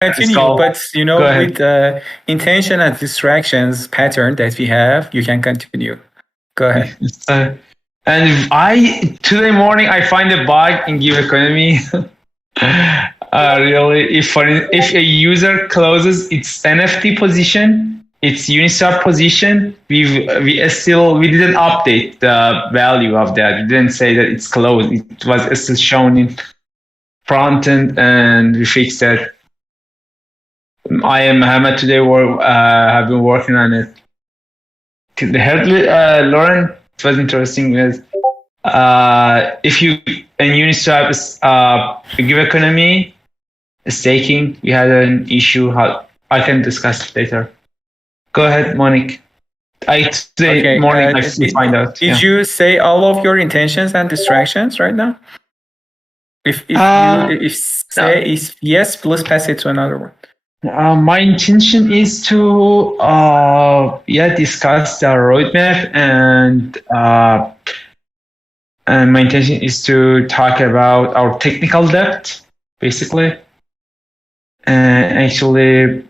Continue, but Go ahead. with the intention and distractions pattern that we have, you can continue. Go ahead. And today morning I find a bug in Give Economy. Really, if a user closes its NFT position, its Uniswap position, we didn't update the value of that. We didn't say that it's closed. It was still shown in front end, and we fixed that. I and Mohammed today have been working on it. The head, Lauren, it was interesting. With if you in Uniswap Give Economy staking, we had an issue. How I can discuss it later. Go ahead, Monique. Today morning I find out. Did you say all of your intentions and distractions right now? If yes, please pass it to another one. My intention is to discuss the roadmap, and my intention is to talk about our technical debt, basically. And actually,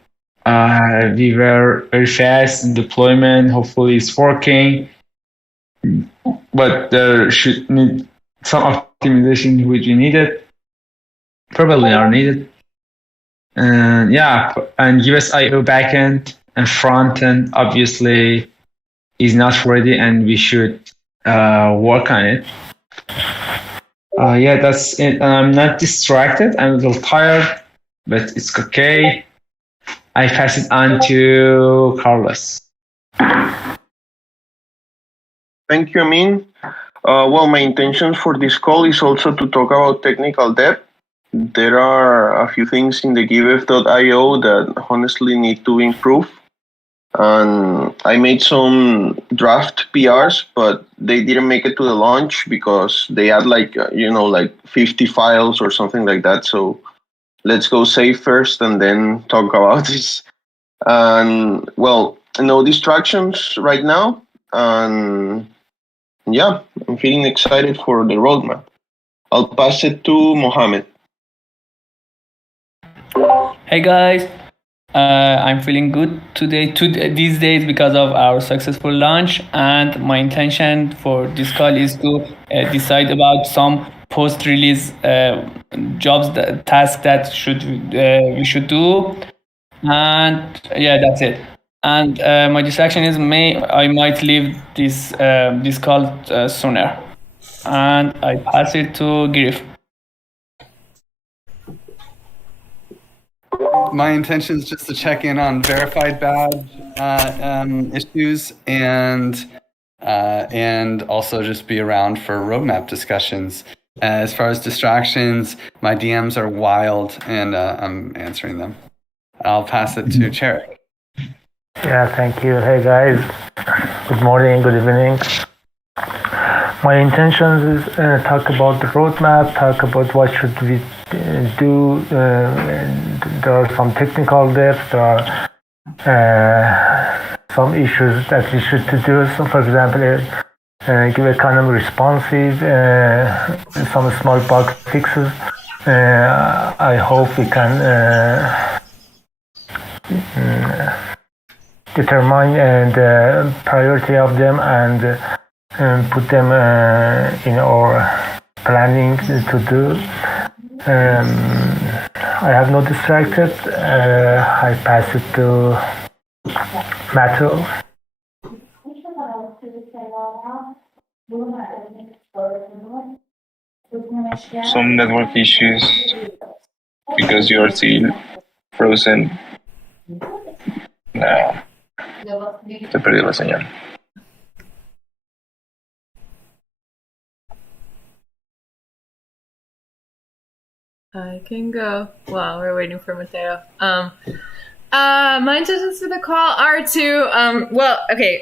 we were very fast in deployment. Hopefully, it's working, but there should need some optimization which we needed. Probably are needed. And and USIO backend and front end obviously is not ready, and we should work on it. That's it. I'm not distracted. I'm a little tired, but it's okay. I pass it on to Carlos. Thank you, Amin. My intention for this call is also to talk about technical debt. There are a few things in the Giveth.io that honestly need to improve. And I made some draft PRs, but they didn't make it to the launch because they had like 50 files or something like that. So let's go save first and then talk about this. And no distractions right now. And I'm feeling excited for the roadmap. I'll pass it to Mohammed. Hey guys, I'm feeling good these days because of our successful launch, and my intention for this call is to decide about some post-release tasks that we should do, and that's it. And my distraction is I might leave this call sooner, and I pass it to Giveth. My intention is just to check in on verified badge issues and also just be around for roadmap discussions. As far as distractions, my DMs are wild, and I'm answering them. I'll pass it to Cherry. Yeah, thank you. Hey guys, good morning, good evening. My intention is talk about the roadmap, talk about what should we do. There are some technical depths, there are some issues that we should do. So for example, give economy responsive, some small bug fixes. I hope we can determine the priority of them and put them in our planning to do. I have no distracted. I pass it to Matthew. Some network issues because you are still frozen. No, te perdí la señal. I can go while we're waiting for Mateo. My intentions for the call are to,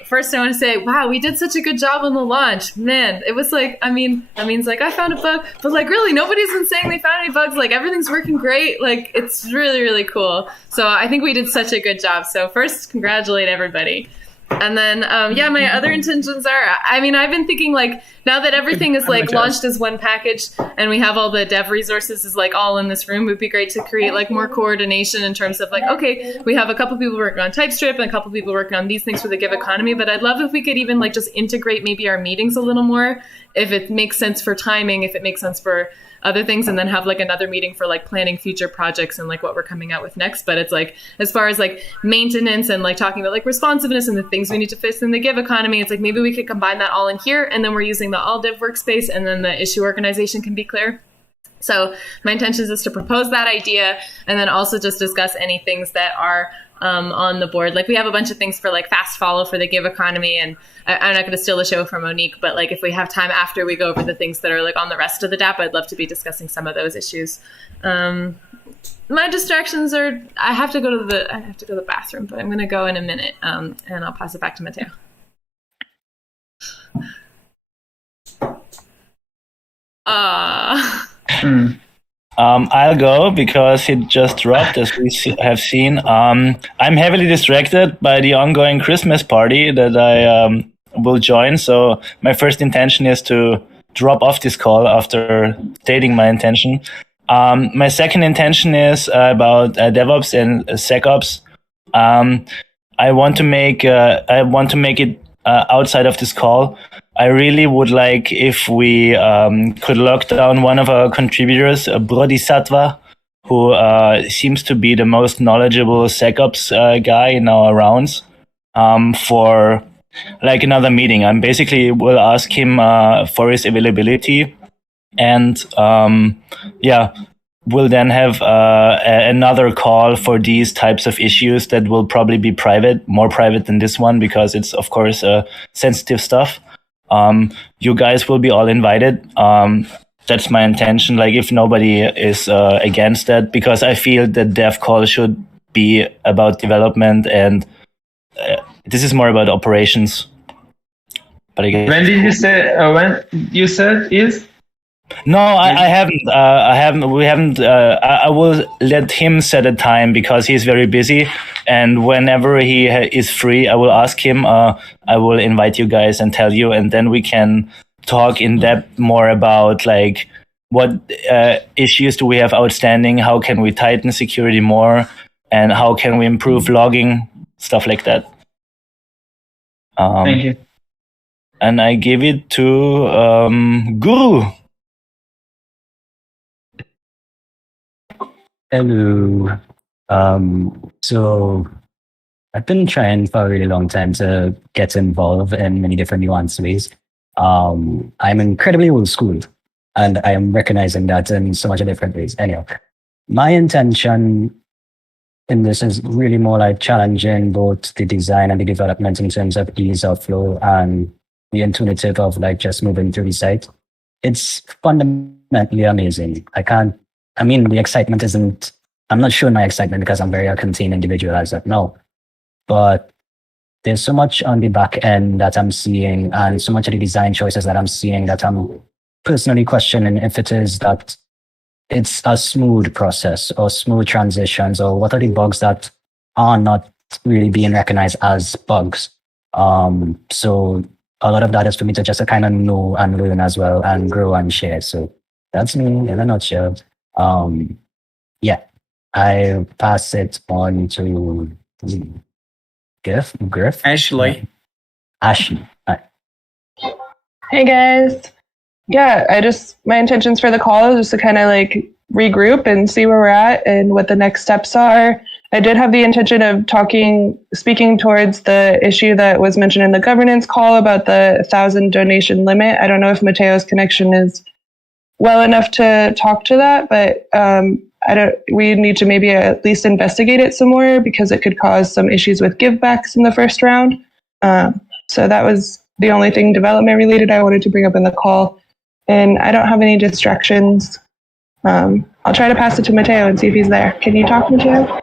first I want to say, wow, we did such a good job on the launch. Man, it was like, that means like I found a bug, but like really nobody's been saying they found any bugs. Like everything's working great. Like it's really, really cool. So I think we did such a good job. So first, congratulate everybody. And then, yeah, my other intentions are, I mean, I've been thinking like, now that everything is like launched as one package and we have all the dev resources is like all in this room, it would be great to create like more coordination in terms of like, okay, we have a couple people working on TypeScript and a couple people working on these things for the Give economy, but I'd love if we could even like just integrate maybe our meetings a little more, if it makes sense for timing, if it makes sense for other things, and then have like another meeting for like planning future projects and like what we're coming out with next. But it's like, as far as like maintenance and like talking about like responsiveness and the things we need to fix in the Give economy, it's like maybe we could combine that all in here, and then we're using the all dev workspace, and then the issue organization can be clear. So my intention is to propose that idea, and then also just discuss any things that are on the board. Like we have a bunch of things for like fast follow for the Give economy, and I'm not going to steal the show from Monique, but like if we have time after we go over the things that are like on the rest of the DApp, I'd love to be discussing some of those issues. My distractions are I have to go to the bathroom, but I'm going to go in a minute, and I'll pass it back to Matteo. I'll go because it just dropped, as we have seen. I'm heavily distracted by the ongoing Christmas party that I will join. So my first intention is to drop off this call after stating my intention. My second intention is about DevOps and SecOps. I want to make it outside of this call. I really would like if we could lock down one of our contributors, Bodhisattva, who seems to be the most knowledgeable SecOps guy in our rounds, for like another meeting. I basically will ask him for his availability, and we'll then have another call for these types of issues that will probably be private, more private than this one, because it's of course sensitive stuff. You guys will be all invited. That's my intention. Like if nobody is against that, because I feel that dev call should be about development, and this is more about operations. But I guess, when did you say? When you said is? No, I haven't. We haven't. I will let him set a time because he's very busy, and whenever he is free, I will ask him. I will invite you guys and tell you, and then we can talk in depth more about like what issues do we have outstanding, how can we tighten security more, and how can we improve logging, stuff like that. Thank you. And I give it to Guru. Hello. So I've been trying for a really long time to get involved in many different nuanced ways. I'm incredibly old school, and I am recognizing that in so much different ways. Anyhow, my intention in this is really more like challenging both the design and the development in terms of ease of flow and the intuitive of like just moving through the site. It's fundamentally amazing. The excitement isn't, I'm not showing my excitement because I'm very a contained individual as of now, but there's so much on the back end that I'm seeing, and so much of the design choices that I'm seeing that I'm personally questioning if it is that it's a smooth process or smooth transitions, or what are the bugs that are not really being recognized as bugs. So a lot of that is for me to just kind of know and learn as well and grow and share. So that's me in a nutshell. I pass it on to Griff. Ashley. Ashley. Hi. Hey guys. Yeah, my intentions for the call is just to kind of like regroup and see where we're at and what the next steps are. I did have the intention of speaking towards the issue that was mentioned in the governance call about the 1,000 donation limit. I don't know if Mateo's connection is well enough to talk to that, but we need to maybe at least investigate it some more because it could cause some issues with givebacks in the first round. So that was the only thing development related I wanted to bring up in the call. And I don't have any distractions. I'll try to pass it to Mateo and see if he's there. Can you talk, Mateo?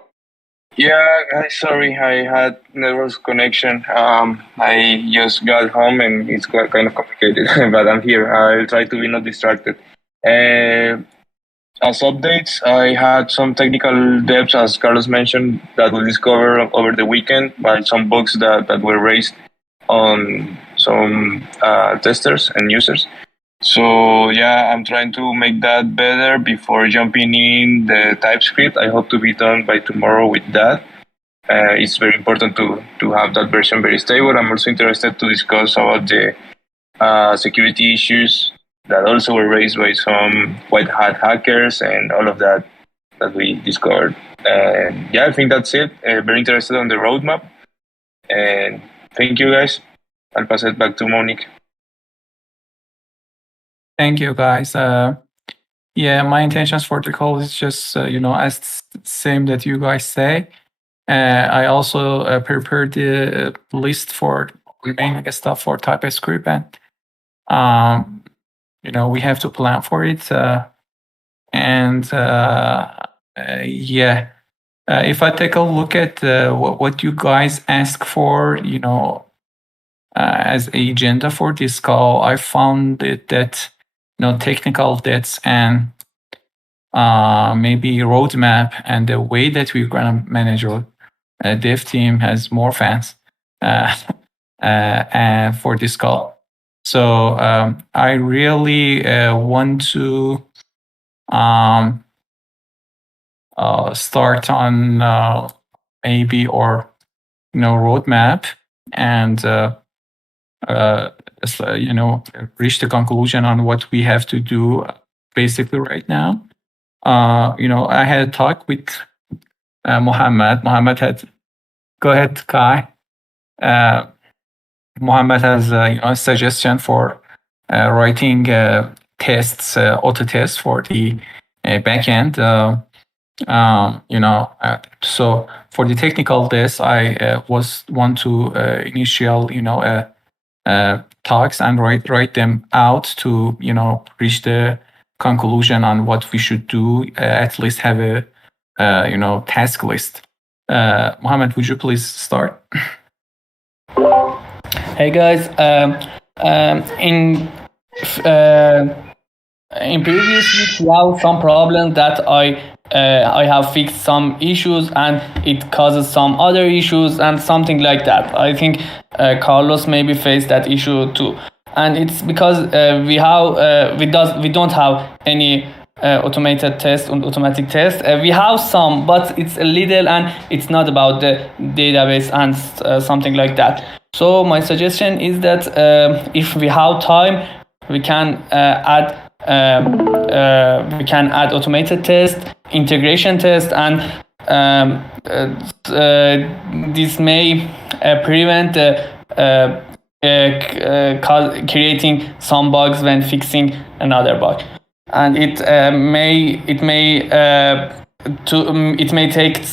Yeah, guys, sorry, I had network connection. I just got home and it's quite kind of complicated, but I'm here. I'll try to be not distracted. as updates, I had some technical debts, as Carlos mentioned, that we discovered over the weekend by some bugs that were raised on some testers and users. So yeah, I'm trying to make that better before jumping in the TypeScript. I hope to be done by tomorrow with that. It's very important to have that version very stable. I'm also interested to discuss about the security issues that also were raised by some white hat hackers and all of that we discovered. And yeah, I think that's it. Very interested on the roadmap. And thank you guys. I'll pass it back to Monique. Thank you, guys. Yeah, my intentions for the call is just, as same that you guys say. I also prepared the list for remaining stuff for TypeScript, and we have to plan for it. If I take a look at what you guys ask for, as agenda for this call, I found it that technical debts and maybe roadmap and the way that we're gonna manage our dev team has more fans for this call. So I really want to start on maybe or roadmap and reach the conclusion on what we have to do basically right now. I had a talk with Mohammed. Mohammed had, go ahead, Kai. Mohammed has a suggestion for writing tests, auto tests for the backend. So for the technical tests, I want to initial, talks and write them out to, reach the conclusion on what we should do. At least have a, task list. Mohammed, would you please start? Hey guys, in previous weeks we have some problems that I have fixed some issues and it causes some other issues and something like that. I think Carlos maybe faced that issue too, and it's because we don't have any automated test and automatic test. We have some, but it's a little and it's not about the database and something like that. So my suggestion is that if we have time, we can add automated test, integration test, and this may prevent creating some bugs when fixing another bug. And it may take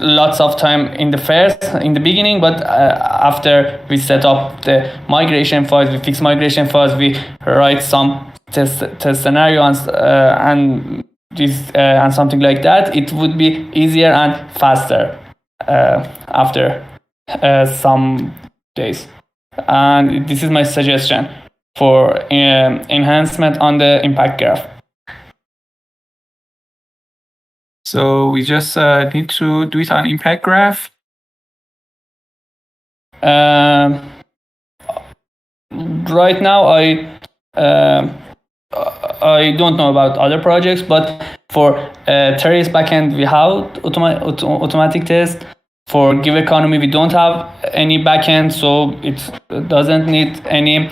lots of time in the beginning, but after we set up the migration files, we fix migration files, we write some test scenario and something like that, it would be easier and faster after some days. And this is my suggestion for enhancement on the impact graph. So we just need to do it on impact graph. Right now, I don't know about other projects, but for Terrace backend, we have automatic test. For Give Economy, we don't have any backend, so it doesn't need any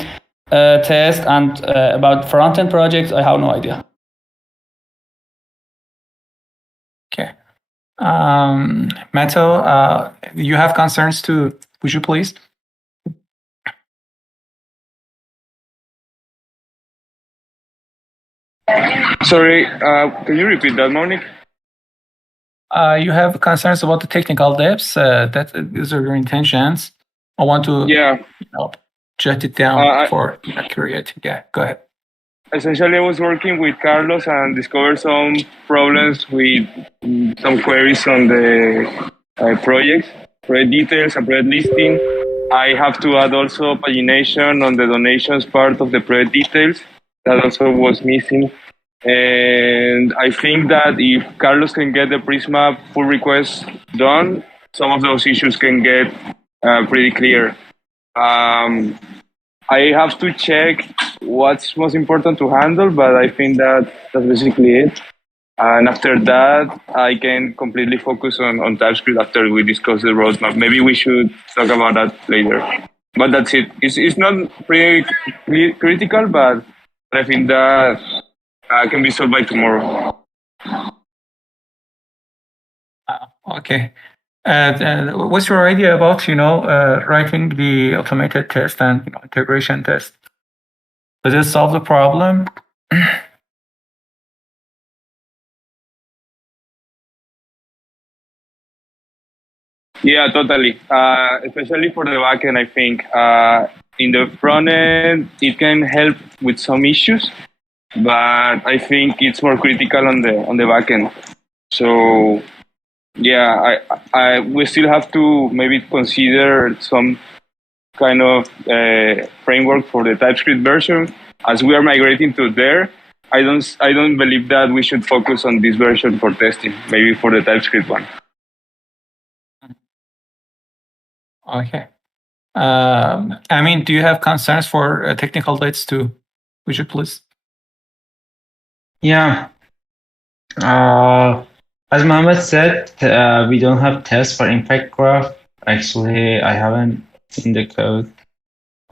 test. And about front-end projects, I have no idea. Okay. Metal, you have concerns too. Would you please? Sorry, can you repeat that, Monique? You have concerns about the technical depths. These are your intentions. I want to jot it down for curiosity. Yeah, go ahead. Essentially, I was working with Carlos and discovered some problems with some queries on the project details and project listing. I have to add also pagination on the donations part of the project details. That also was missing. And I think that if Carlos can get the Prisma pull request done, some of those issues can get pretty clear. I have to check what's most important to handle, but I think that's basically it. And after that, I can completely focus on TypeScript after we discuss the roadmap. Maybe we should talk about that later. But that's it. It's not pretty critical, but I think that can be solved by tomorrow. Okay. What's your idea about writing the automated test and integration test? Does it solve the problem? Yeah, totally. Especially for the backend, I think. In the front end, it can help with some issues, but I think it's more critical on the backend. So, yeah, we still have to maybe consider some kind of framework for the TypeScript version. As we are migrating to there, I don't believe that we should focus on this version for testing. Maybe for the TypeScript one. Okay. Do you have concerns for technical dates too? Would you please? Yeah. As Mohammed said, we don't have tests for impact graph. Actually, I haven't seen the code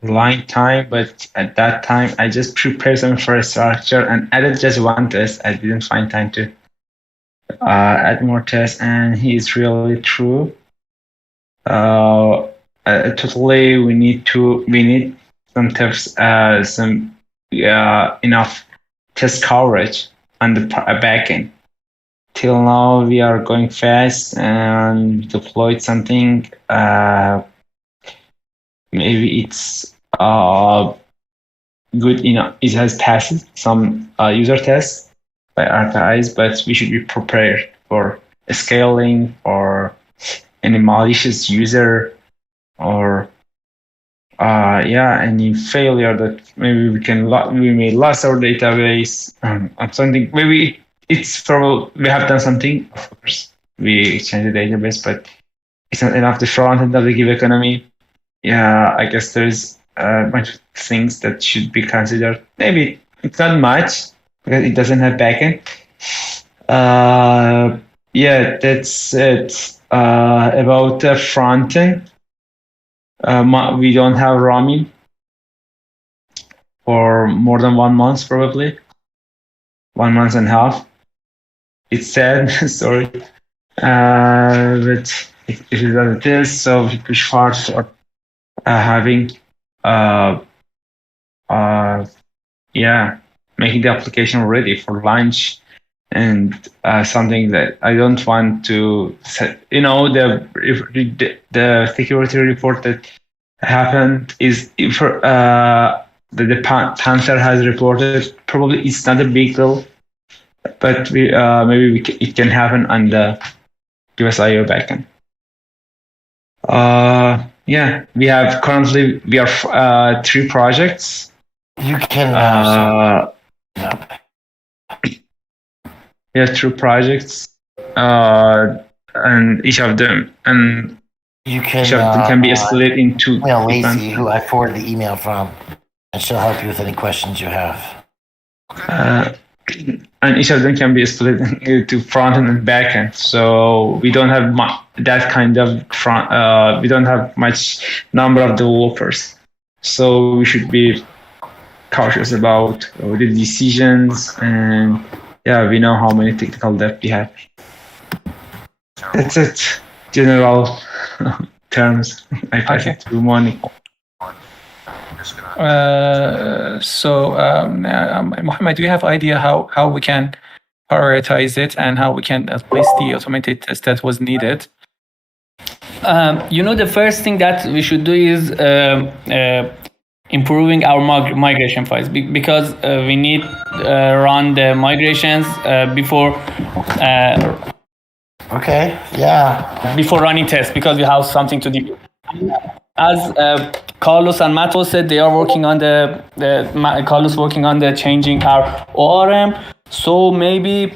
for a long time, but at that time, I just prepared some infrastructure and added just one test. I didn't find time to add more tests, and it's really true. Totally, we need some tests, enough test coverage on the backend. Till now, we are going fast and deployed something. Maybe it's good enough. It has passed some user tests by RKIs, but we should be prepared for scaling or any malicious user or any failure that maybe we may lose our database and something. Maybe it's probably we have done something. Of course, we changed the database, but it's not enough. The front end of the gig economy. Yeah, I guess there's a bunch of things that should be considered. Maybe it's not much because it doesn't have backend. Yeah, that's it. About the front end, we don't have roaming for more than 1 month, probably 1 month and a half. It's sad, sorry, but it is as it is. So we push hard for having, making the application ready for launch. And something that I don't want to set, the security report that happened is if the Panther has reported, probably it's not a big deal, but it can happen on the USIO backend. We are 3 projects. You can. Yeah, 2 projects, and each of them can be split into. Email Lacey, who I forwarded the email from, and she'll help you with any questions you have. And each of them can be split into front end and back end. So we don't have that kind of we don't have much number of developers. So we should be cautious about the decisions and. Yeah, we know how many technical debt we have. That's it. General terms. I pass it to Moni. Mohammed, do you have idea how we can prioritize it and how we can at least the automated test that was needed? The first thing that we should do is improving our migration files because we need run the migrations before before running tests because we have something to do. As Carlos and Mato said, they are working on Carlos working on the changing our ORM So maybe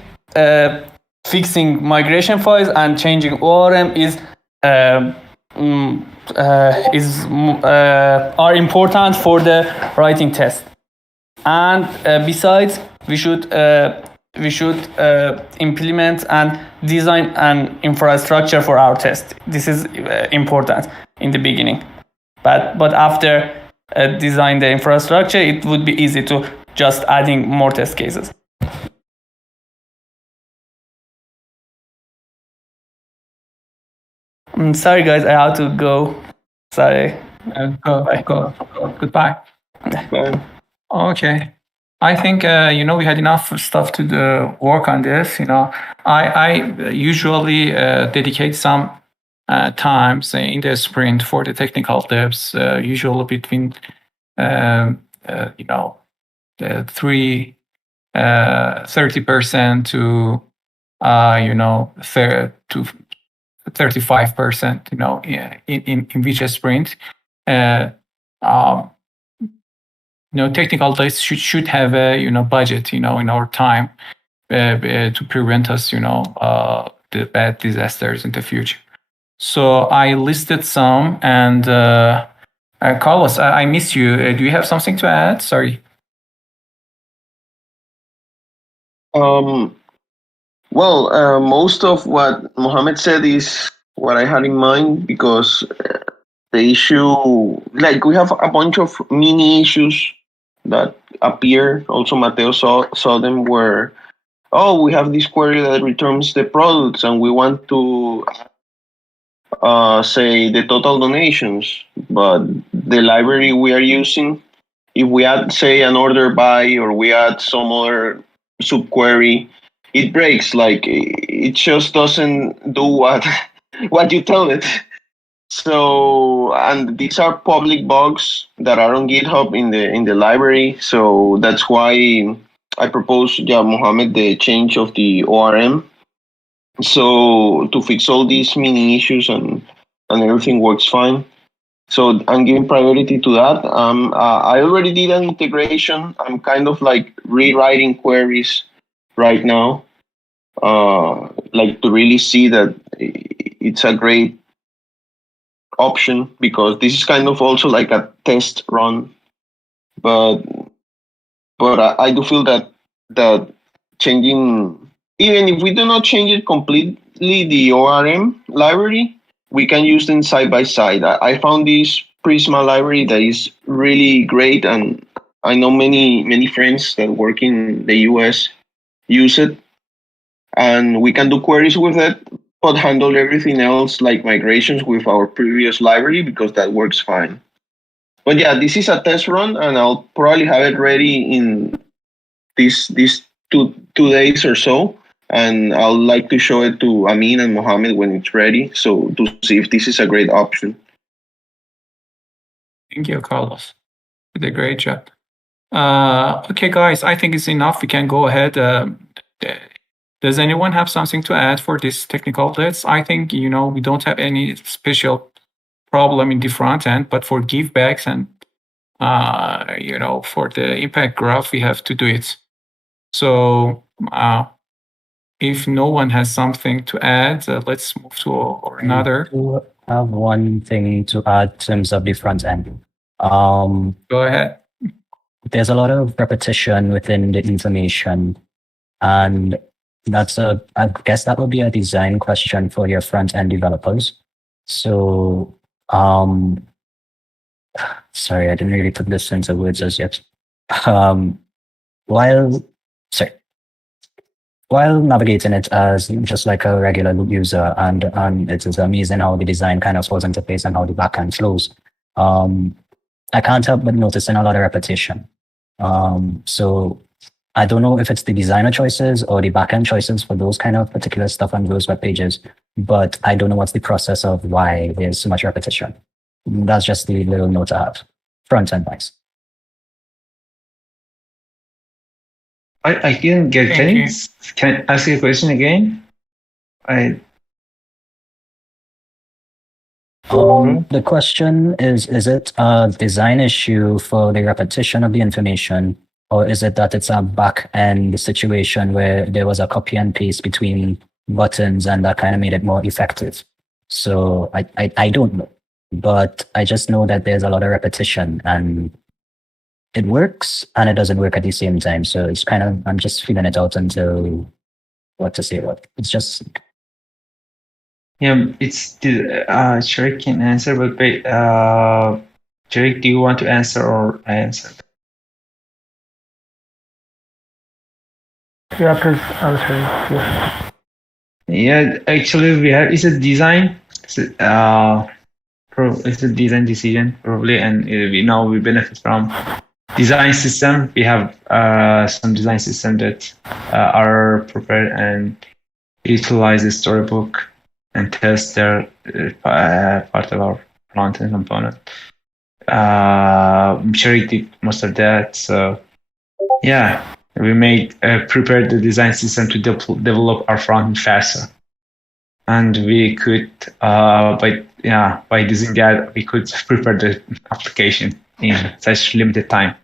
fixing migration files and changing ORM are important for the writing test. And besides, we should implement and design an infrastructure for our test. This is important in the beginning, but after design the infrastructure, it would be easy to just adding more test cases. I'm sorry, guys, I have to go. Sorry. Go. Goodbye. Bye. Okay. I think we had enough stuff to work on this. I usually dedicate some times in the sprint for the technical devs, usually between 30% to 35%. In which sprint. Technical devs should have a budget in our time to prevent us the bad disasters in the future. So I listed some, and Carlos, I miss you. Do you have something to add? Sorry. Well, most of what Mohammed said is what I had in mind, because the issue, like, we have a bunch of mini issues that appear. Also, Mateo saw them, where, we have this query that returns the products, and we want to say the total donations, but the library we are using, if we add, say, an order by, or we add some other subquery, it breaks. Like, it just doesn't do what you tell it. So, and these are public bugs that are on GitHub in the library. So that's why I proposed, Mohammed, the change of the ORM. So to fix all these mini issues, and everything works fine. So I'm giving priority to that. I already did an integration. I'm kind of like rewriting queries right now, like to really see that it's a great option, because this is kind of also like a test run. But I do feel that changing, even if we do not change it completely, the ORM library, we can use them side by side. I found this Prisma library that is really great, and I know many friends that work in the US use it, and we can do queries with it, but handle everything else like migrations with our previous library, because that works fine. But yeah, this is a test run, and I'll probably have it ready in these 2 days or so, and I'll like to show it to Amin and Mohammed when it's ready, so to see if this is a great option. Thank you, Carlos. You did a great job. Okay, guys, I think it's enough. We can go ahead. Does anyone have something to add for this technical list? I think, we don't have any special problem in the front end, but for givebacks and, for the impact graph, we have to do it. So if no one has something to add, let's move to another. I have one thing to add in terms of the front end. Go ahead. There's a lot of repetition within the information, and I guess that would be a design question for your front end developers. So, sorry, I didn't really put this into words as yet. While navigating it as just like a regular user, and it is amazing how the design kind of falls into place and how the backend flows. I can't help but noticing a lot of repetition. So I don't know if it's the designer choices or the backend choices for those kind of particular stuff on those web pages, but I don't know what's the process of why there's so much repetition. That's just the little note I have. Front end wise. I didn't get it. Can I ask you a question again? The question is it a design issue for the repetition of the information, Or is it that it's a back end situation where there was a copy and paste between buttons and that kind of made it more effective? So I don't know, but I just know that there's a lot of repetition and it works and it doesn't work at the same time. So it's kind of, I'm just feeling it out until what to say. What it's just, Yeah, it's Sharif can answer, but Sharif, do you want to answer or I answer? Yeah, please answer. Yeah. Yeah, actually, we have it's a design. It's a design decision probably, and we benefit from design system. We have some design system that are prepared and utilize the storybook and test their part of our front-end component. I'm sure it did most of that. So yeah, we made prepared the design system to develop our front-end faster, and we could by using that we could prepare the application in such limited time.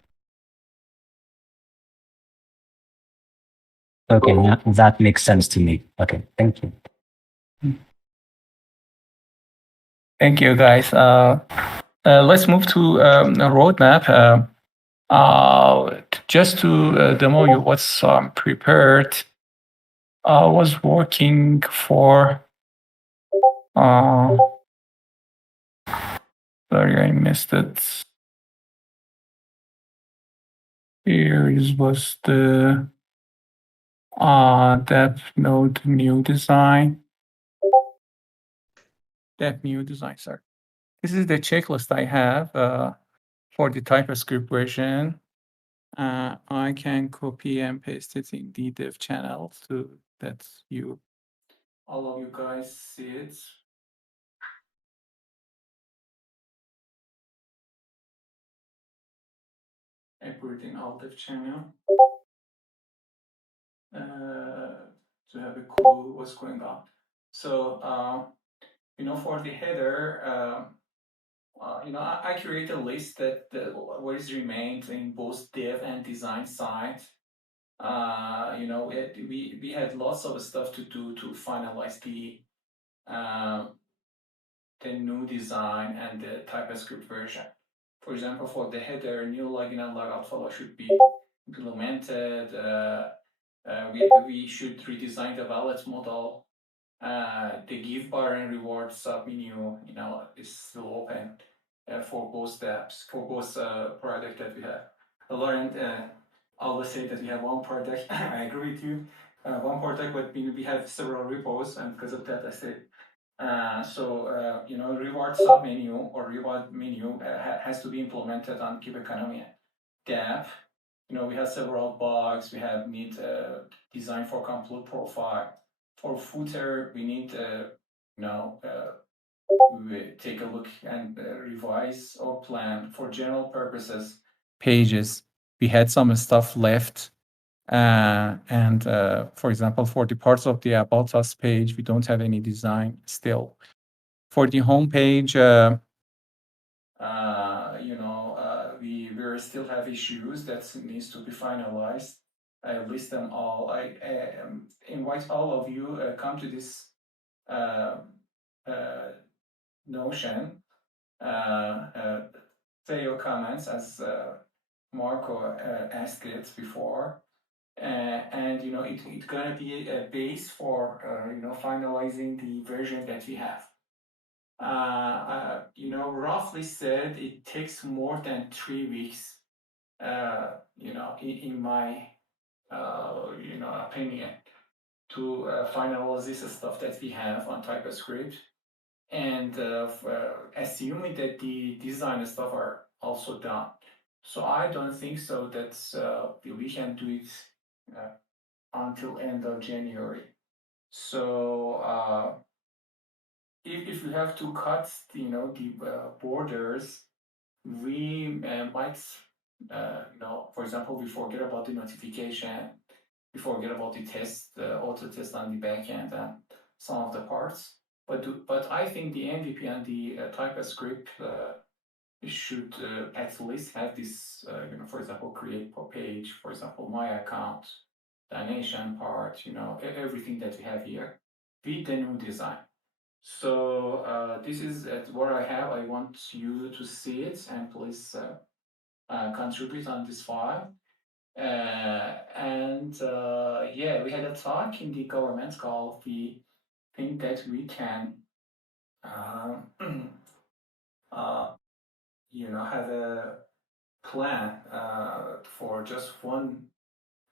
okay, that makes sense to me. Okay, thank you. Thank you, guys. Let's move to a roadmap. Just to demo you what's prepared. I was working for. Sorry, I missed it. Here was the dev node new design. Dev new design, sorry. This is the checklist I have for the TypeScript version. I can copy and paste it in the dev channel so that all of you guys see it. I put it in all dev channel to have a clue what's going on. So, for the header, I create a list that what is remained in both dev and design side. We had lots of stuff to do to finalize the new design and the TypeScript version. For example, for the header, new login and logout follow should be implemented. We should redesign the wallet model. The give bar and reward submenu, is still open for both apps, for both product that we have. Lauren always say that we have one product. I agree with you. One product, but we have several repos, and because of that, I say. Reward submenu or reward menu has to be implemented on Give Economy app. We have several bugs. We have need design for complete profile. For footer, we need we take a look and revise our plan for general purposes. Pages, we had some stuff left. And for example, for the parts of the About Us page, we don't have any design still. For the home page, we still have issues that needs to be finalized. I list them all. I invite all of you come to this Notion. Say your comments as Marco asked it before. And it's gonna be a base for finalizing the version that we have. Roughly said, it takes more than 3 weeks. In my opinion, to finalize this stuff that we have on TypeScript, and assuming that the design stuff are also done. So I don't think so that we can do it until end of January. So if we have to cut, the borders, we might, for example, we forget about the notification, we forget about the test, auto test on the backend and some of the parts. But I think the MVP and the TypeScript should at least have this, for example, create per page, for example, my account, donation part, everything that we have here with the new design. So this is what I have. I want you to see it and please contribute on this file. Yeah, we had a talk in the government call. We think that we can, have a plan for just one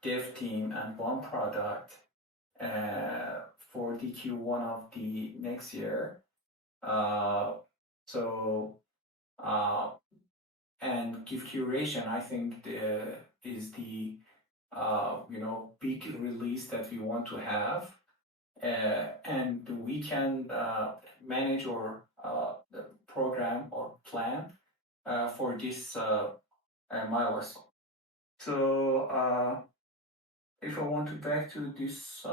dev team and one product for the Q1 of the next year. And give curation, I think, is the big release that we want to have, and we can manage our program or plan for this milestone. So if I want to back to this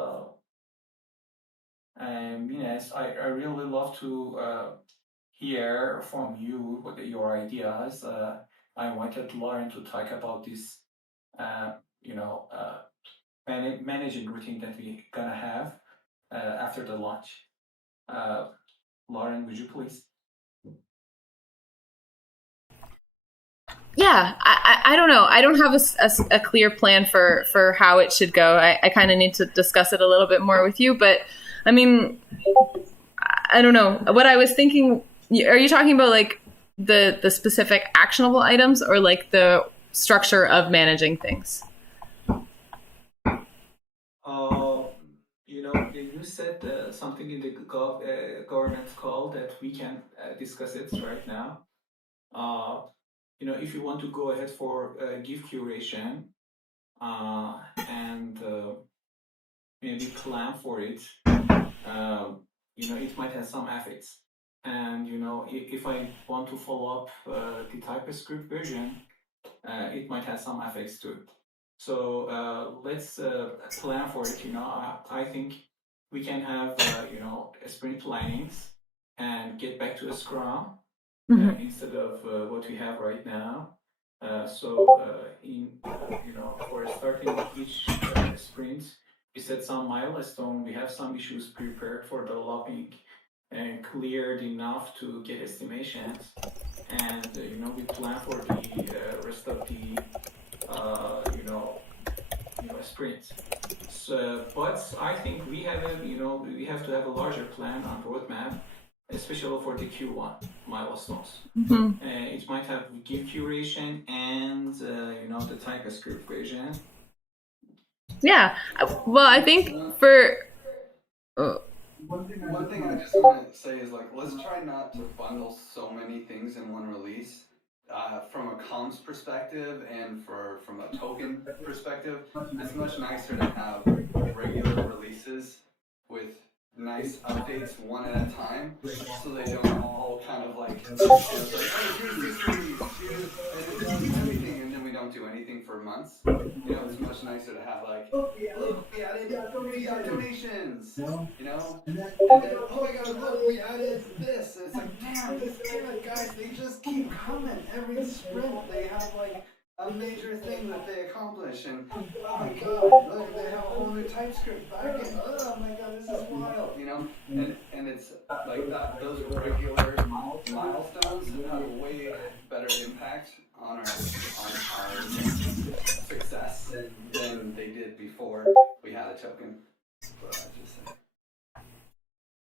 minutes, I really love to hear from you what your ideas. I wanted Lauren to talk about this, managing routine that we're gonna have after the launch. Lauren, would you please? Yeah, I don't know. I don't have a clear plan for how it should go. I kind of need to discuss it a little bit more with you. But I mean, I don't know. What I was thinking, are you talking about like the specific actionable items or like the structure of managing things? You said something in the government call that we can discuss it right now. If you want to go ahead for give curation and maybe plan for it, it might have some effects. And if I want to follow up the TypeScript version, it might have some effects too. So let's plan for it. I think we can have sprint plannings and get back to a Scrum instead of what we have right now. For starting each sprint, we set some milestone. We have some issues prepared for developing and cleared enough to get estimations, and we plan for the rest of the sprint. But I think we have we have to have a larger plan on roadmap, especially for the Q1 milestones. It might have give curation and the TypeScript version. Yeah. Well, I think for one thing I just want to say is let's try not to bundle so many things in one release. From a comms perspective and from a token perspective, it's much nicer to have regular releases with nice updates one at a time, so they don't all kind of it's oh, here's this release, and it does everything, and then we don't do anything for months. It's much nicer to have look, we added fiat donations, and then oh my god, look, we added this. And it's damn it, guys, they just keep coming every sprint. They have a major thing that they accomplish, and oh my god, look, they have a whole new TypeScript backend. Oh my god, this is wild, and it's like that. Those regular milestones have a way better impact on our success than they did before we had a token. But I just say.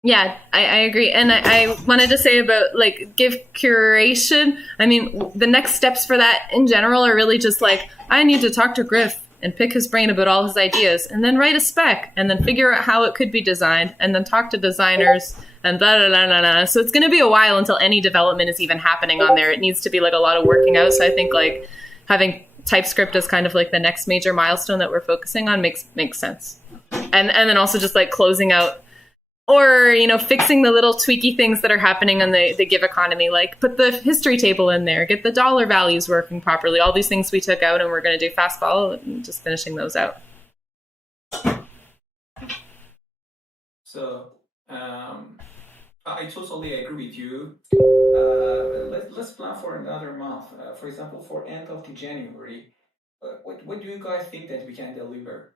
Yeah, I agree. And I wanted to say about give curation. I mean, the next steps for that in general are really just I need to talk to Griff and pick his brain about all his ideas and then write a spec and then figure out how it could be designed and then talk to designers and blah, blah, blah, blah, blah. So it's going to be a while until any development is even happening on there. It needs to be a lot of working out. So I think having TypeScript as kind of the next major milestone that we're focusing on makes sense. And then also just closing out or, fixing the little tweaky things that are happening on the give economy, put the history table in there, get the dollar values working properly, all these things we took out and we're going to do fast follow and just finishing those out. So I totally agree with you. Let's plan for another month. For example, for end of the January, what do you guys think that we can deliver?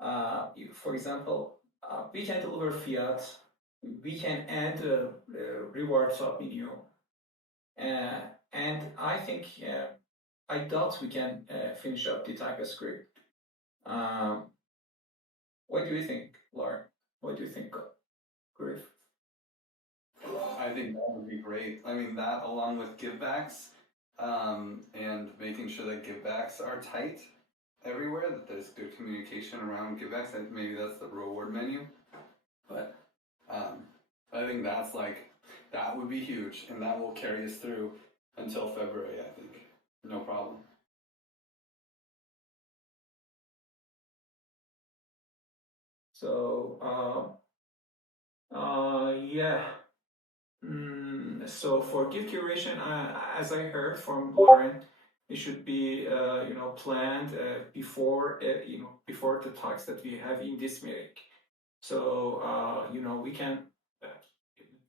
For example, we can deliver fiat. We can add reward sub menu, and I think I doubt we can finish up the TypeScript. What do you think, Lauren? What do you think, Griff? I think that would be great. I mean, that along with givebacks, and making sure that givebacks are tight everywhere, that there's good communication around givebacks. And maybe that's the reward menu, but I think that's that would be huge, and that will carry us through until February. I think no problem. So, yeah. So for gift curation, as I heard from Lauren, it should be planned before before the talks that we have in this meeting. So we can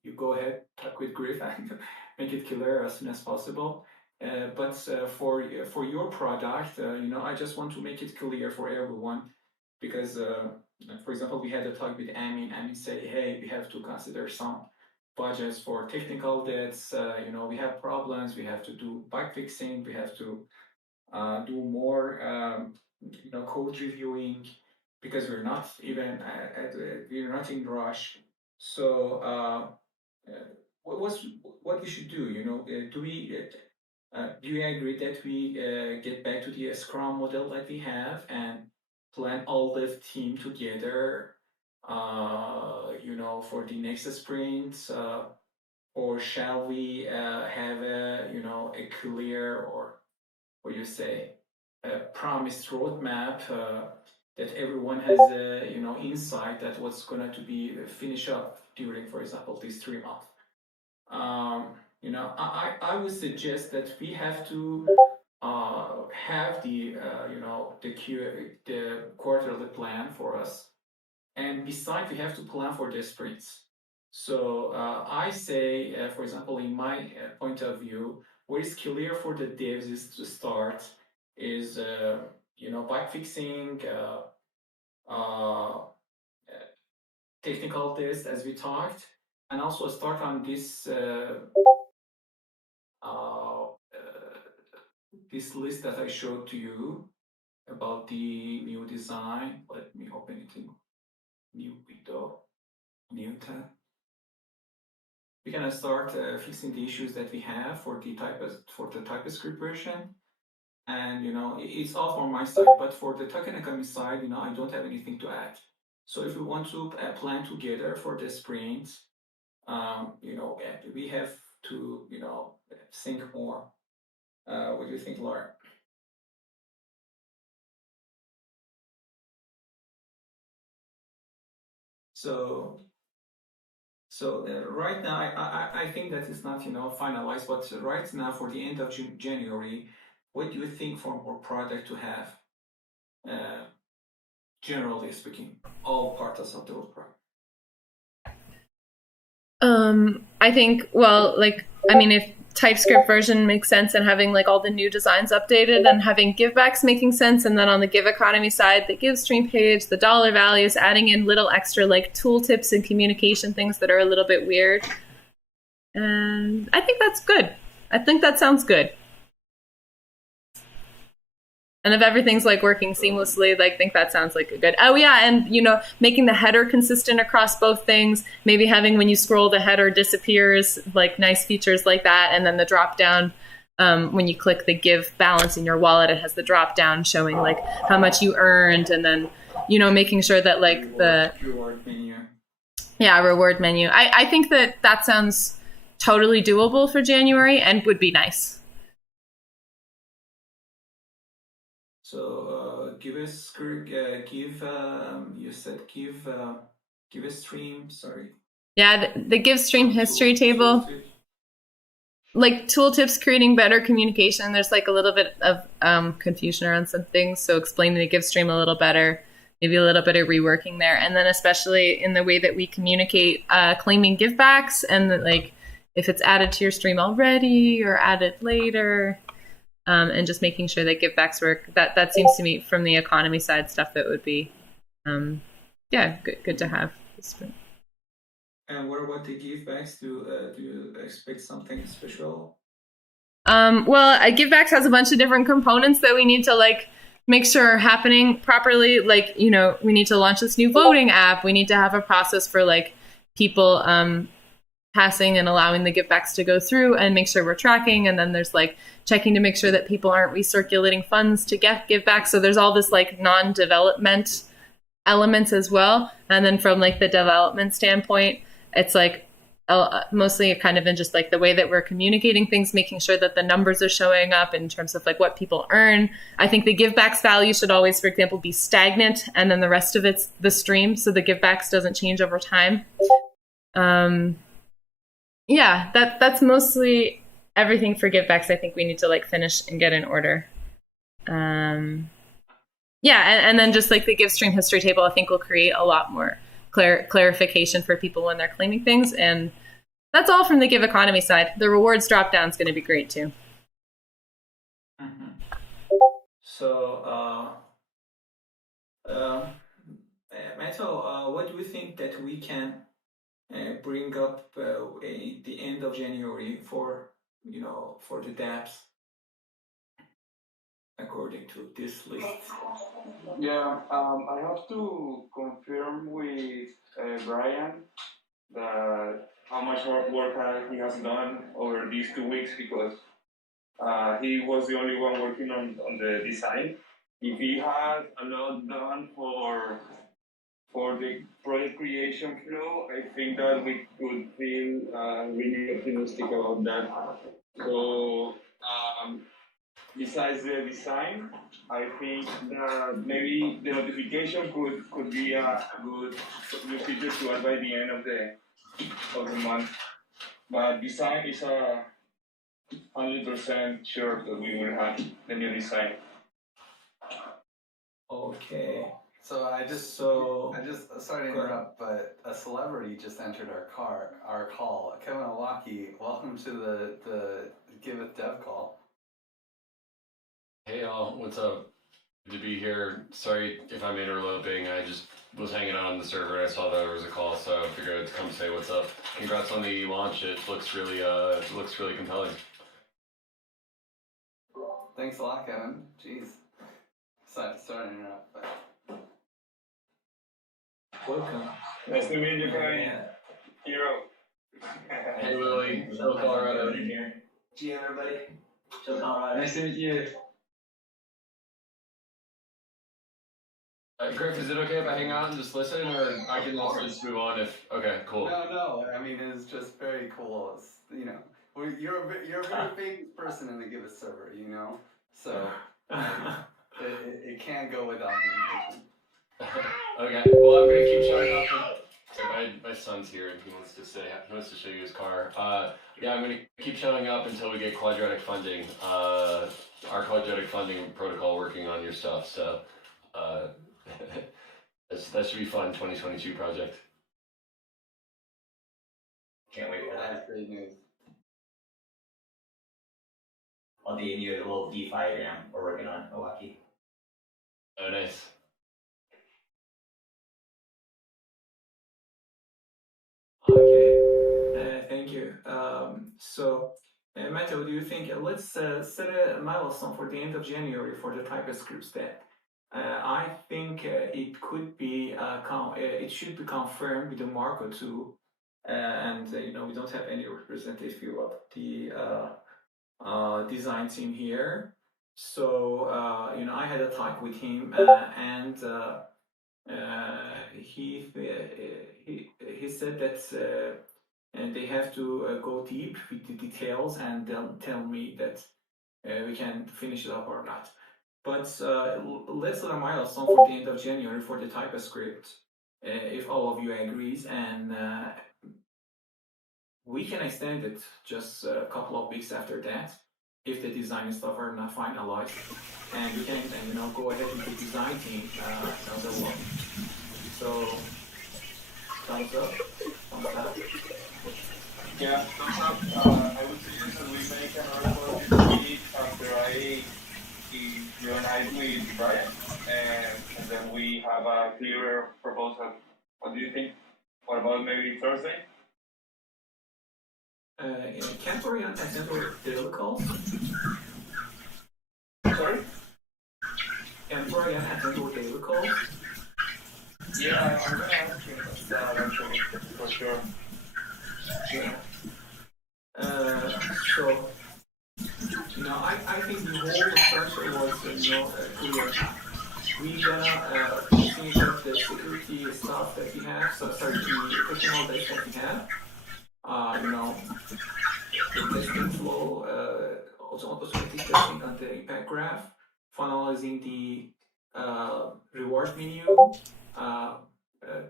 you go ahead, talk with Griff and make it clear as soon as possible. But for your product, I just want to make it clear for everyone because, for example, we had a talk with Amin. Amin said, "Hey, we have to consider some budgets for technical debts. We have problems. We have to do bug fixing. We have to do more, code reviewing because we're not even we're not in rush. So." What we should do? Do you agree that we get back to the Scrum model that we have and plan all the team together? For the next sprint, or shall we have a clear, or what do you say, a promised roadmap that everyone has insight that what's going to be finish up during, for example, these 3 months. I would suggest that we have to have the quarterly plan for us, and besides, we have to plan for the sprints. So I say, for example, in my point of view, what is clear for the devs is to start is bug fixing, technical test as we talked, and also start on this this list that I showed to you about the new design. Let me open it in new window, new tab. We can start fixing the issues that we have for the TypeScript version, and it's all from my side. But for the Tokenikami side, I don't have anything to add. So if we want to plan together for the sprint, we have to think more. What do you think, Laura? So right now, I think that it's not finalized, but right now for the end of January, what do you think for more product to have? Generally speaking, all parts of the product. I think, if TypeScript version makes sense and having all the new designs updated and having givebacks making sense, and then on the Give Economy side, the GiveStream page, the dollar values, adding in little extra tooltips and communication things that are a little bit weird. And I think that's good. I think that sounds good. And if everything's working seamlessly, I think that sounds like a good. Oh yeah, and making the header consistent across both things. Maybe having when you scroll, the header disappears, nice features like that, and then the drop down. When you click the give balance in your wallet, it has the drop down showing how much you earned, and then making sure that the reward menu. Yeah, reward menu. I think that sounds totally doable for January and would be nice. So you said give a stream. Sorry. Yeah, the give stream history table. Tooltips creating better communication. There's a little bit of confusion around some things, so explaining the give stream a little better. maybe a little bit of reworking there. And then especially in the way that we communicate claiming givebacks, and that, like, if it's added to your stream already or added later, and just making sure that givebacks work. That seems to me, from the economy side stuff, that would be good to have. And what about the givebacks? Do you expect something special? Well, Givebacks has a bunch of different components that we need to like make sure are happening properly. Like, you know, we need to launch this new voting app. We need to have a process for like people passing and allowing the givebacks to go through, and make sure we're tracking. And then there's like checking to make sure that people aren't recirculating funds to get givebacks. So there's all this like non-development elements as well. And then from like the development standpoint, it's like mostly kind of in just like the way that we're communicating things, making sure that the numbers are showing up in terms of like what people earn. I think the givebacks value should always, for example, be stagnant, and then the rest of it's the stream, so the givebacks doesn't change over time. Yeah, that's mostly everything for givebacks. I think we need to like finish and get in order. Yeah, and then just like the give stream history table, I think will create a lot more clarification for people when they're claiming things. And that's all from the give economy side. The rewards drop down is going to be great too. Mm-hmm. So, Metal, what do you think that we can bring up at the end of January for, you know, for the dApps according to this list? Yeah, I have to confirm with Brian that how much work he has done over these 2 weeks, because he was the only one working on the design. If he had a lot done for the project creation flow, I think that we could feel really optimistic about that. So besides the design, I think that maybe the notification could be a good new feature to add by the end of the month. But design is 100% sure that we will have the new design. Okay. So I just sorry to interrupt, but a celebrity just entered our call. Kevin Owaki, welcome to the Giveth Dev call. Hey y'all, what's up? Good to be here. Sorry if I'm interloping. I just was hanging out on the server and I saw that there was a call, so I figured I'd come say what's up. Congrats on the launch. It looks really compelling. Thanks a lot, Kevin. Jeez. Sorry to interrupt, but welcome. Nice to meet you, Kevin. Hero. Hey Lily, Chill Colorado. Gee, everybody. Chill Colorado. Nice to meet you. Griff, is it okay if I hang out and just listen, or I can also just move on if... Okay, cool. No. I mean, it's just very cool. It's, you know, you're a very famous person in the Giveth server, you know? So it can't go without the mention. Okay, well, I'm going to keep showing up. My son's here and he wants to show you his car. Yeah, I'm going to keep showing up until we get quadratic funding. Our quadratic funding protocol working on your stuff, so... that should be fun. 2022 project. Can't wait for that. That's great news. I'll be in you a little DeFi we're working on Milwaukee. Oh, nice. Okay, thank you. So, Matthew, do you think let's set a milestone for the end of January for the TypeScript step? I think it could be it should be confirmed with the Marco 2, and you know, we don't have any representative of the design team here. So you know, I had a talk with him, and he said that they have to go deep with the details and they'll tell me that we can finish it up or not. But let's set a milestone for the end of January for the TypeScript, if all of you agrees, and we can extend it just a couple of weeks after that. if the design stuff are not finalized, and we can go ahead with the design team developing. So thumbs up, thumbs down. Yeah, thumbs up. I would suggest that we make another call this week after I reunite with Brian, and then we have a clearer proposal. What do you think? What about maybe Thursday? Can Brian attend our daily calls? Sorry? Can Brian attend our daily calls? Yeah, I'm gonna ask him that actually, for sure. Yeah. So, I think the whole structure was, clear. We gonna finish up the security stuff that we have. So, sorry, the personal base that we have. The testing flow, also automatic testing on the impact graph, finalizing the reward menu,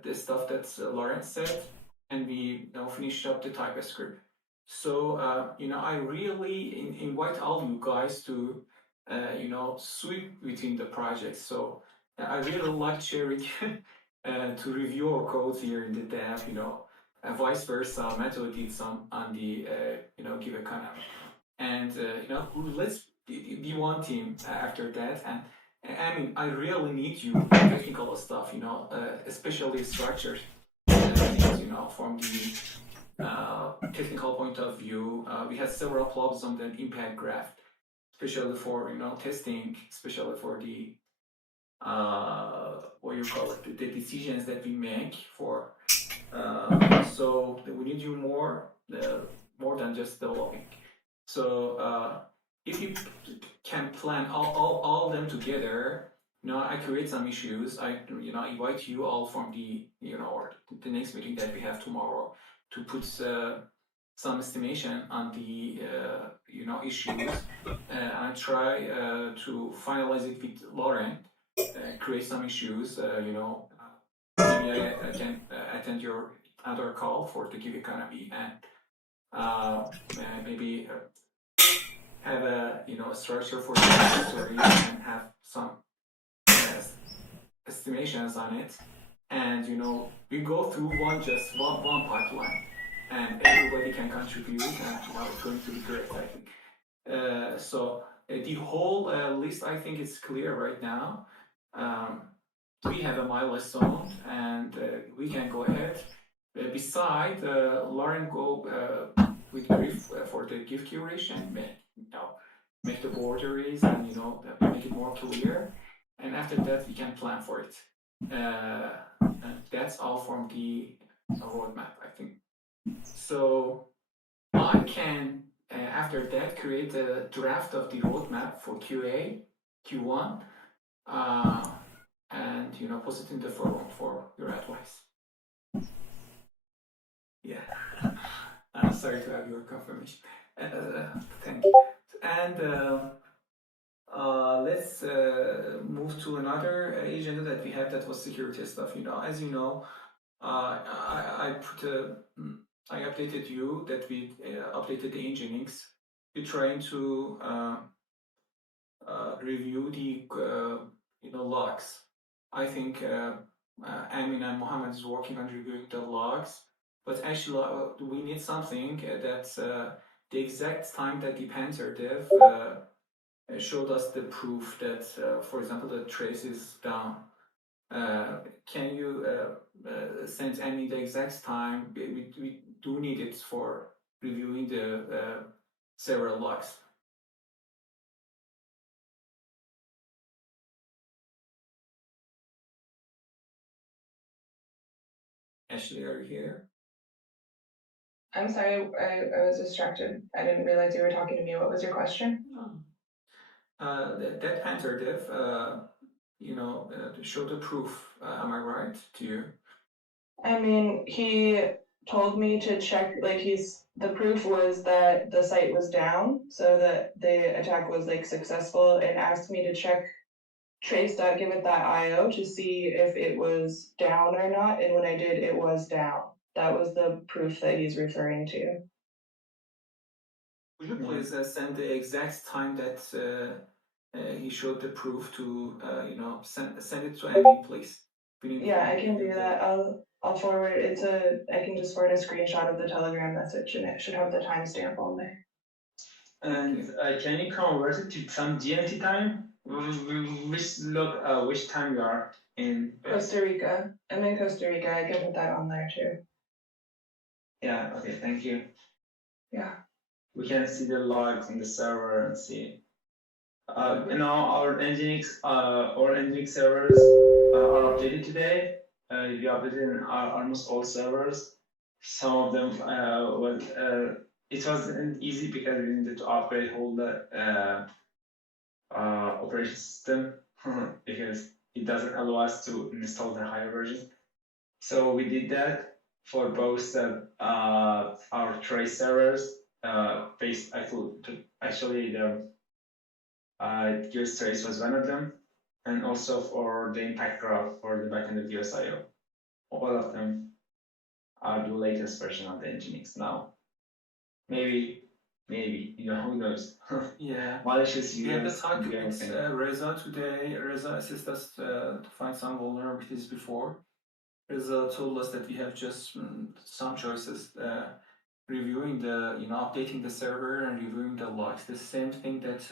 the stuff that Lawrence said, and we finished up the TypeScript. So, I really invite all you guys to, sweep between the projects. So, I really like sharing to review our codes here in the dev, vice versa. Matthew did some on the, Giveth economy. And, let's be one team after that. And I mean, I really need you for technical stuff, especially structures things, from the technical point of view. We had several problems on the impact graph, especially for, testing, especially for the, what you call it, the decisions that we make for. So we need you more than just developing. So if you can plan all of them together, I create some issues. I invite you all from the or the next meeting that we have tomorrow to put some estimation on the issues. I try to finalize it with Lauren. Create some issues. Maybe I can attend your other call for the gig economy and maybe have a structure for the story and have some estimations on it. And we go through one pipeline, and everybody can contribute, and it's going to be great, I think. So the whole list, I think, is clear right now. We have a milestone, and we can go ahead. Beside, Lauren go with Griff for the gift curation, make the boundaries and make it more clear. And after that, we can plan for it. And that's all from the roadmap, I think. So I can, after that, create a draft of the roadmap for QA, Q1, and post it in the forum for your advice. Yeah. Sorry to have your confirmation. Thank you. And let's move to another agenda that we have that was security stuff. As you know, I updated you that we updated the Nginx. We're trying to review the logs. I think Amin and Mohammed is working on reviewing the logs, but actually we need something that's the exact time that the Panther dev showed us the proof that, for example, the trace is down. Can you send Amin the exact time? We do need it for reviewing the several logs. Ashley, are you here? I'm sorry, I was distracted. I didn't realize you were talking to me. What was your question? That Panther dev, show the proof. Am I right to you? I mean, he told me to check, like the proof was that the site was down, so that the attack was successful, and asked me to check trace.giveth.io to see if it was down or not, and when I did, it was down. That was the proof that he's referring to. Would you please send the exact time that he showed the proof to, send it to Amy, please? Yeah, I can do that. I'll forward it to. I can just forward a screenshot of the Telegram message, and it should have the timestamp on there. And can you convert it to some GMT time? Which time you are in? Costa Rica. I'm in Costa Rica. I can put that on there too. Yeah. Okay. Thank you. Yeah. We can see the logs in the server and see. Our Nginx servers are updated today. We updated in almost all servers. Some of them it wasn't easy because we needed to upgrade whole the operation system because it doesn't allow us to install the higher version. So we did that for both our trace servers. Actually the Giveth trace was one of them, and also for the impact graph for the backend of Giveth.io. All of them are the latest version of the Nginx now. Maybe, who knows? Yeah. Malicious We had a users talk can do with anything. Reza today. Reza assisted us to find some vulnerabilities before. Reza told us that we have just some choices. Reviewing updating the server and reviewing the logs. The same thing that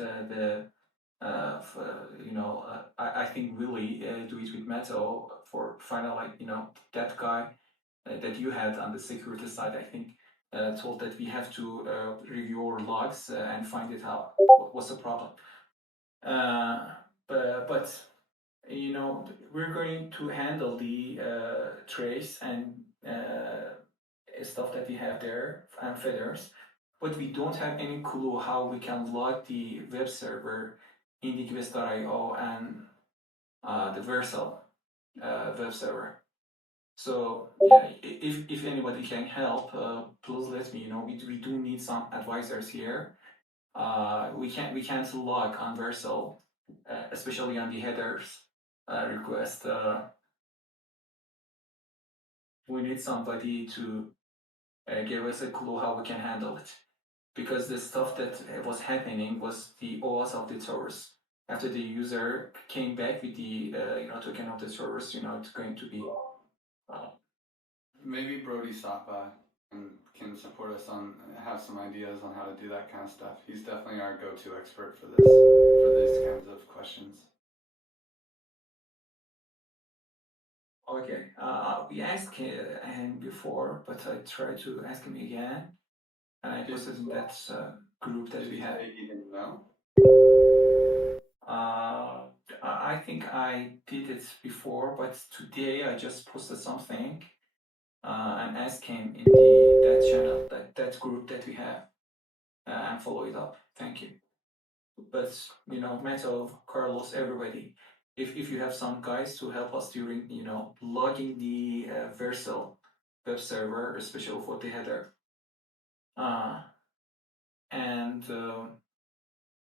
I think Willie do it with Metal for final, that guy that you had on the security side, I think, told that we have to review our logs and find it out. What's the problem? But we're going to handle the trace and stuff that we have there and feathers, but we don't have any clue how we can log the web server in the Giveth.io and the Vercel web server. So yeah, if anybody can help, please let me know. We do need some advisors here. We can't log on Vercel, especially on the headers request. We need somebody to give us a clue how we can handle it, because the stuff that was happening was the OAuth of the servers. After the user came back with the token of the servers, it's going to be. Maybe Brody Sapa can support us have some ideas on how to do that kind of stuff. He's definitely our go-to expert for these kinds of questions. Okay, we asked him before, but I tried to ask him again, and I posted in that group that we have. He didn't know? I think I did it before, but today I just posted something and asked him in that channel, that group that we have, and follow it up. Thank you. But Metal, Carlos, everybody, if you have some guys to help us during logging the Vercel web server, especially for the header, and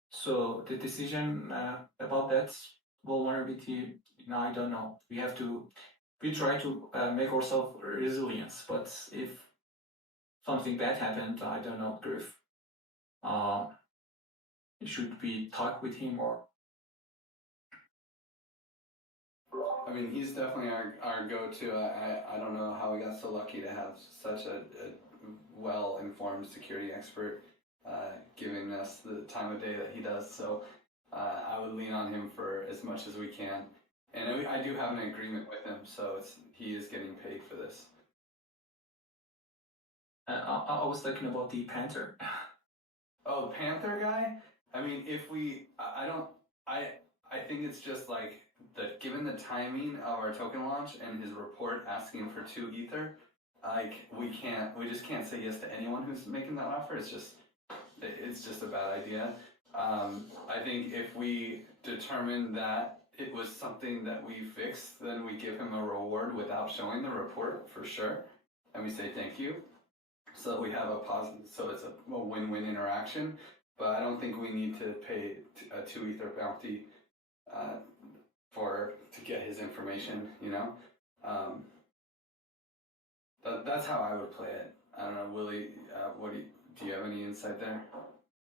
so the decision about that vulnerability, I don't know. We try to make ourselves resilient, but if something bad happened, I don't know, Griff. Should we talk with him or? I mean, he's definitely our go-to. I don't know how we got so lucky to have such a well-informed security expert giving us the time of day that he does. So I would lean on him for as much as we can. And I do have an agreement with him, so he is getting paid for this. I was thinking about the Panther. Oh, Panther guy? I mean, I think it's just like given the timing of our token launch and his report asking for 2 Ether, we just can't say yes to anyone who's making that offer. It's just a bad idea. I think if we determine that it was something that we fixed, then we give him a reward without showing the report for sure, and we say thank you. So that we have a positive, so it's a win-win interaction. But I don't think we need to pay a 2 Ether bounty to get his information. That's how I would play it. I don't know, Willie. Do you have any insight there?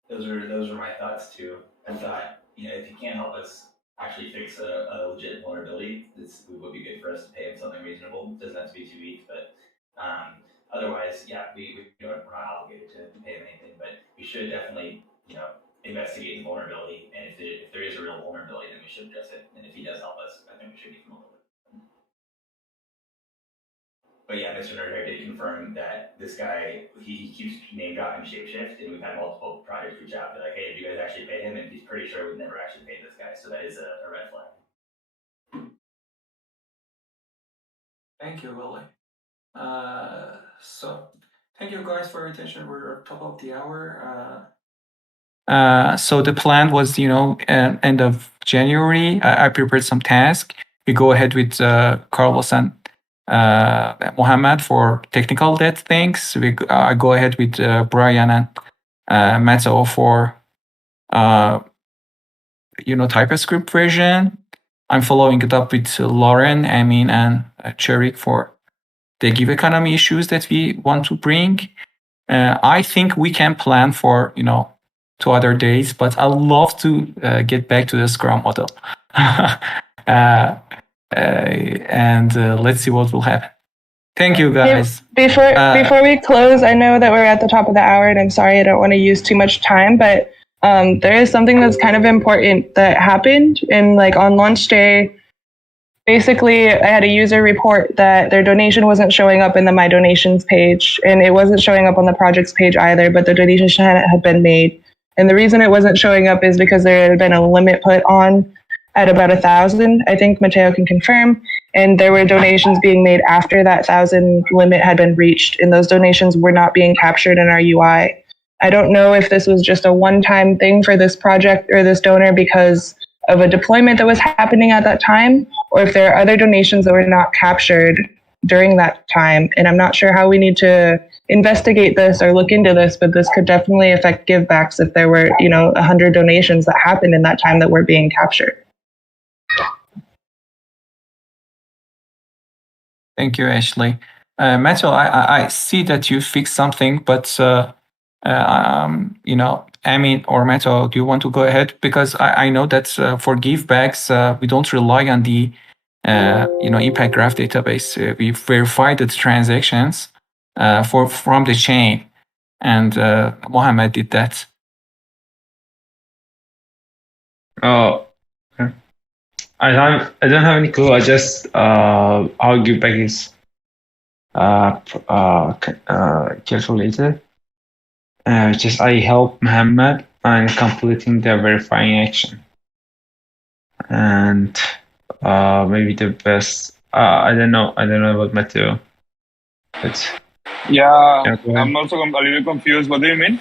those are my thoughts too. I thought, if he can't help us actually fix a legit vulnerability, it would be good for us to pay him something reasonable. It doesn't have to be 2 weeks, but otherwise, yeah, we're not obligated to pay him anything, but we should definitely, investigate the vulnerability. And if there is a real vulnerability, then we should address it. And if he does help us, I think we should give him a little bit. But yeah, Mr. Nerdhair did confirm that this guy, he keeps name dropping Shapeshift, and we've had multiple projects reach out and be like, hey, did you guys actually pay him? And he's pretty sure we've never actually paid this guy. So that is a red flag. Thank you, Willie. So thank you guys for your attention. We're top of the hour. So the plan was, end of January. I prepared some tasks. We go ahead with Carlos and Mohammed for technical debt things. I go ahead with Brian and Mateo for TypeScript version. I'm following it up with Lauren, Amin, and Cherik for the gig economy issues that we want to bring. I think we can plan for 2 other days, but I'd love to get back to the Scrum model. And let's see what will happen. Thank you, guys. Before we close, I know that we're at the top of the hour, and I'm sorry I don't want to use too much time, but there is something that's kind of important that happened on launch day. Basically, I had a user report that their donation wasn't showing up in the My Donations page, and it wasn't showing up on the projects page either, but the donation had been made. And the reason it wasn't showing up is because there had been a limit put on at about 1,000. I think Mateo can confirm. And there were donations being made after that 1,000 limit had been reached, and those donations were not being captured in our UI. I don't know if this was just a one-time thing for this project or this donor because of a deployment that was happening at that time, or if there are other donations that were not captured during that time. And I'm not sure how we need to investigate this or look into this, but this could definitely affect givebacks if there were, 100 donations that happened in that time that were being captured. Thank you, Ashley. Matthew, I see that you fixed something, but Amin or Matthew, do you want to go ahead? Because I know that for givebacks, we don't rely on the impact graph database. We verify the transactions from the chain, and Mohammed did that. Oh, okay. I don't have any clue. I just how giveback is calculated. Just I help Mohammed in completing the verifying action, and maybe the best. I don't know about Mateo. I'm also a little confused. What do you mean?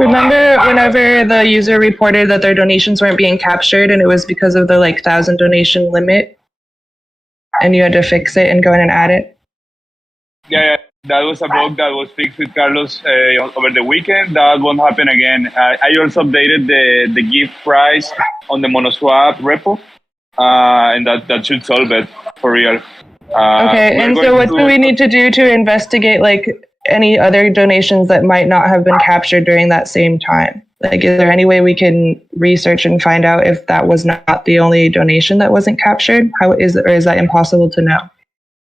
Remember whenever the user reported that their donations weren't being captured and it was because of the 1,000 donation limit and you had to fix it and go in and add it? Yeah. That was a bug that was fixed with Carlos over the weekend. That won't happen again. I also updated the gift price on the Monoswap repo, and that should solve it for real. Okay, and so what do we need to do to investigate any other donations that might not have been captured during that same time? Is there any way we can research and find out if that was not the only donation that wasn't captured? Or is that impossible to know?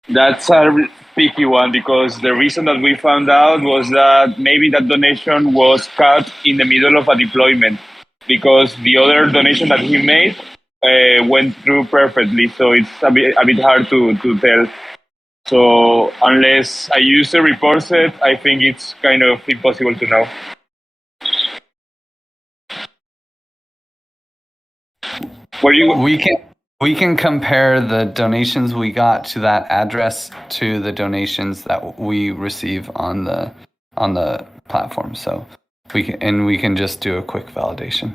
That's a picky one, because the reason that we found out was that maybe that donation was cut in the middle of a deployment, because the other donation that he made went through perfectly. So it's a bit hard to tell. So unless a user reports it, I think it's kind of impossible to know. We can compare the donations we got to that address to the donations that we receive on the platform. So we can just do a quick validation.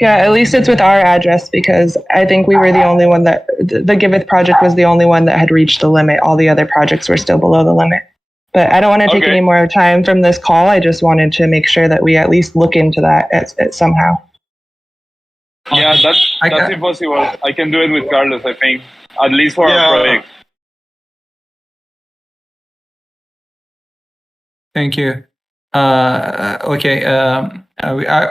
Yeah, at least it's with our address, because I think we were the only one that the Giveth project was the only one that had reached the limit. All the other projects were still below the limit. But I don't want to take any more time from this call. I just wanted to make sure that we at least look into that at somehow. Yeah, that's impossible. I can do it with Carlos, I think, at least for our project. Thank you. Okay. Our